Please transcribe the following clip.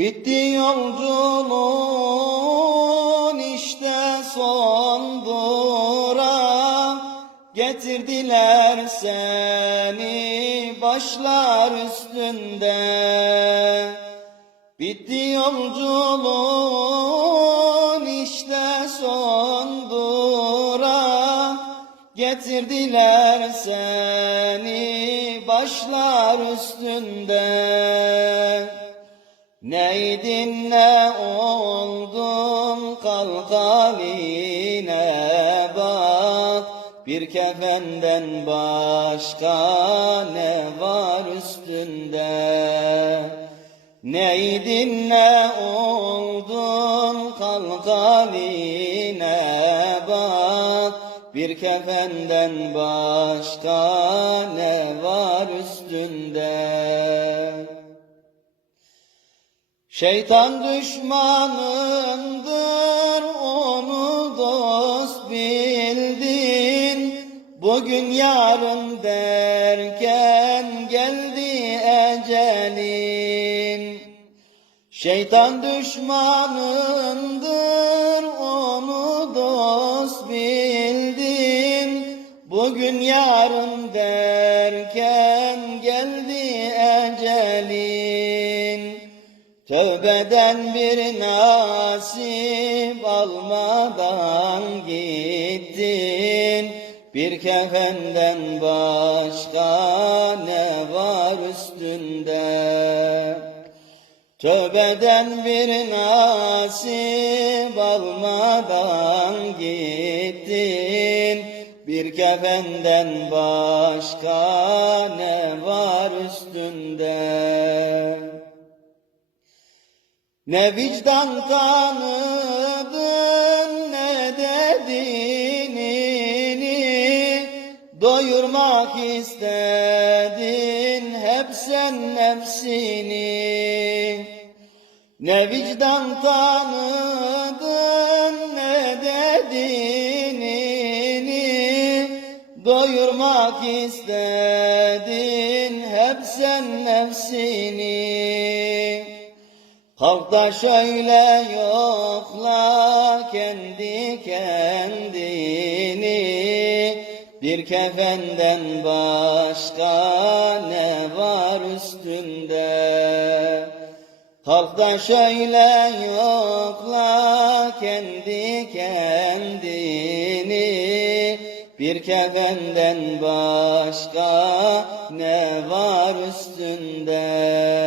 Bitti yolculuğun işte son durağa Getirdiler seni başlar üstünde. Bitti yolculuğun işte son durağa Getirdiler seni başlar üstünde Neydin ne oldun? Kalk haline bak. Bir kefenden başka ne var üstünde? Neydin ne oldun? Kalk haline bak. Bir kefenden başka ne var üstünde Şeytan düşmanındır onu dost bildin. Bugün yarın derken geldi ecelin. Şeytan düşmanındır onu dost bildin. Bugün yarın derken Tövbeden bir nasip almadan gittin. Bir kefenden başka ne var üstünde? Tövbeden bir nasip almadan gittin. Bir kefenden başka ne var üstünde ne vicdan tanıdın ne de dinini. Doyurmak istedin hep sen nefsini. Ne vicdan tanıdın ne de dinini. Doyurmak istedin hep sen nefsini Halkta şöyle yokla kendi kendini. Bir kefenden başka ne var üstünde? Halkta şöyle yokla kendi kendini. Bir kefenden başka ne var üstünde